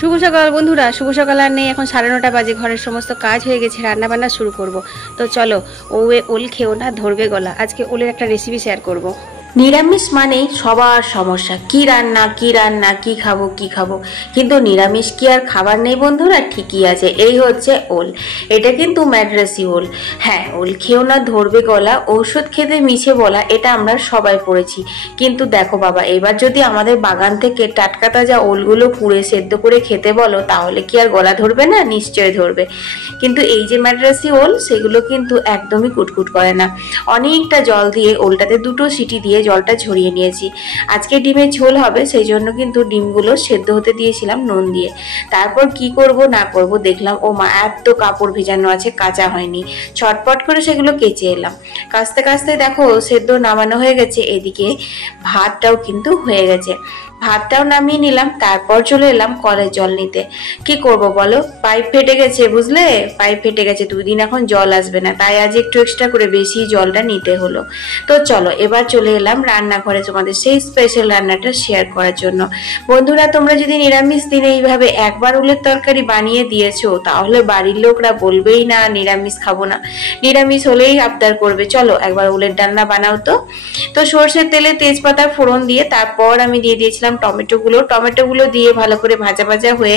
শুভ সকাল বন্ধুরা, শুভ সকাল। আর নেই, এখন 9:30 বাজে। ঘরের সমস্ত কাজ হয়ে গেছে, রান্না বান্না শুরু করব। তো চলো, ওল খেও না, ধরবে গলা। আজকে ওলের একটা রেসিপি শেয়ার করব। নিরামিষ মানেই সবার সমস্যা, কি রান্না কি খাবো। কিন্তু নিরামিষ কি আর খাবার নেই বন্ধুরা? ঠিকই আছে, এই হচ্ছে ওল। এটা কিন্তু ম্যাড্রাসি ওল। হ্যাঁ, ওল খেও না, ধরবে গলা, ঔষধ খেতে মিছে বলা, এটা আমরা সবাই পড়েছি। কিন্তু দেখো বাবা, এবার যদি আমাদের বাগান থেকে টাটকা তাজা ওলগুলো পুড়ে সেদ্ধ করে খেতে বলো, তাহলে কি আর গলা ধরবে না? নিশ্চয় ধরবে। কিন্তু এই যে ম্যাড্রাসি ওল, সেগুলো কিন্তু একদমই কুটকুট করে না। অনেকটা জল দিয়ে ওলটাতে 2টো সিটি দিয়ে জলটা ঝরিয়ে নিয়েছি। আজকে ডিমের ঝোল হবে, সেই জন্য কিন্তু ডিমগুলো সেদ্ধ হতে দিয়েছিলাম নুন দিয়ে। তারপর কি করব না করব দেখলাম, ও মা, এত কাপড় ভেজানো আছে, কাঁচা হয়নি। ছটপট করে সেগুলো কেচে এলাম। কাচতে কাচতে দেখো সেদ্ধ নামানো হয়ে গেছে, এদিকে ভাতটাও কিন্তু হয়ে গেছে। ভাতটাও নামিয়ে নিলাম, তারপর চলে এলাম কলের জল নিতে। কি করব বলো, পাইপ ফেটে গেছে, বুঝলে? পাইপ ফেটে গেছে, 2 দিন এখন জল আসবে না, তাই আজ একটু এক্সট্রা করে বেশি জলটা নিতে হলো। তো চলো, এবার চলে এলাম রান্নাঘরে তোমাদের সেই স্পেশাল রান্নাটা শেয়ার করার জন্য। বন্ধুরা, তোমরা যদি নিরামিষ দিনে এইভাবে একবার ওলের তরকারি বানিয়ে দিয়েছো, তাহলে বাড়ির লোকরা বলবেই না নিরামিষ খাবো না, নিরামিষ হলেই আবদার করবে। চলো একবার ওলের ডালনা বানাও তো সর্ষের তেলে তেজপাতা ফোড়ন দিয়ে তারপর আমি দিয়ে দিয়েছিলাম টমেটোগুলো দিয়ে ভালো করে ভাজা ভাজা হয়ে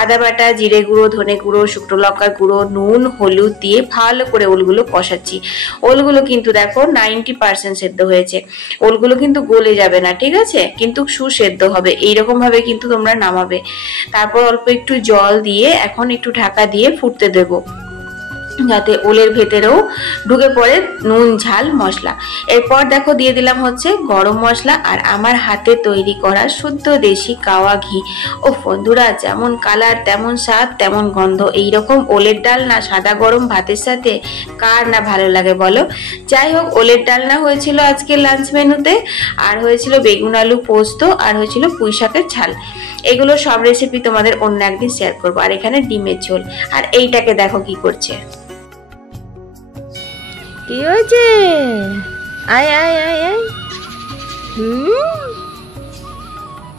আদা বাটা, জিরে গুঁড়ো, ধনে গুঁড়ো, শুকনো লঙ্কার গুঁড়ো, নুন, হলুদ দিয়ে ভালো করে ওলগুলো কষাচ্ছি। ওলগুলো কিন্তু দেখো 90% সেদ্ধ হয়েছে। ওলগুলো কিন্তু গলে যাবে না, ঠিক আছে? কিন্তু সুসেদ্ধ হবে। এইরকম ভাবে কিন্তু তোমরা নামাবে। তারপর অল্প একটু জল দিয়ে এখন একটু ঢাকা দিয়ে ফুটতে দেবো, যাতে ওলের ভেতরেও ঢুকে পড়ে নুন, ঝাল, মশলা। এরপর দেখো দিয়ে দিলাম হচ্ছে গরম মশলা আর আমার হাতে তৈরি করা শুদ্ধ দেশি কাওয়া ঘি। ও বন্ধুরা, যেমন কালার তেমন স্বাদ তেমন গন্ধ। এইরকম ওলের ডালনা সাদা গরম ভাতের সাথে কার না ভালো লাগে বলো? যাই হোক, ওলের ডালনা হয়েছিল আজকে লাঞ্চ মেনুতে, আর হয়েছিল বেগুন আলু পোস্ত, আর হয়েছিল পুঁই শাকের ঝাল। এগুলো সব রেসিপি তোমাদের অন্য একদিন শেয়ার করবো। আর এখানে ডিমের ঝোল। আর এইটাকে দেখো কি করছে। কি হয়েছে? আয় আয় আয় আয়।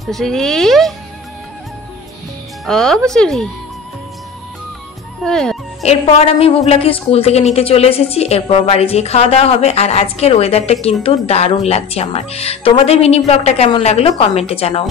পুসুরি, ও পুসুরি। এরপর আমি বুবলাকে স্কুল থেকে নিতে চলে এসেছি। এরপর বাড়ি যেয়ে খাওয়া দাওয়া হবে। আর আজকের ওয়েদারটা কিন্তু দারুণ লাগছে আমার। তোমাদের মিনি ব্লগটা কেমন লাগলো কমেন্টে জানাও।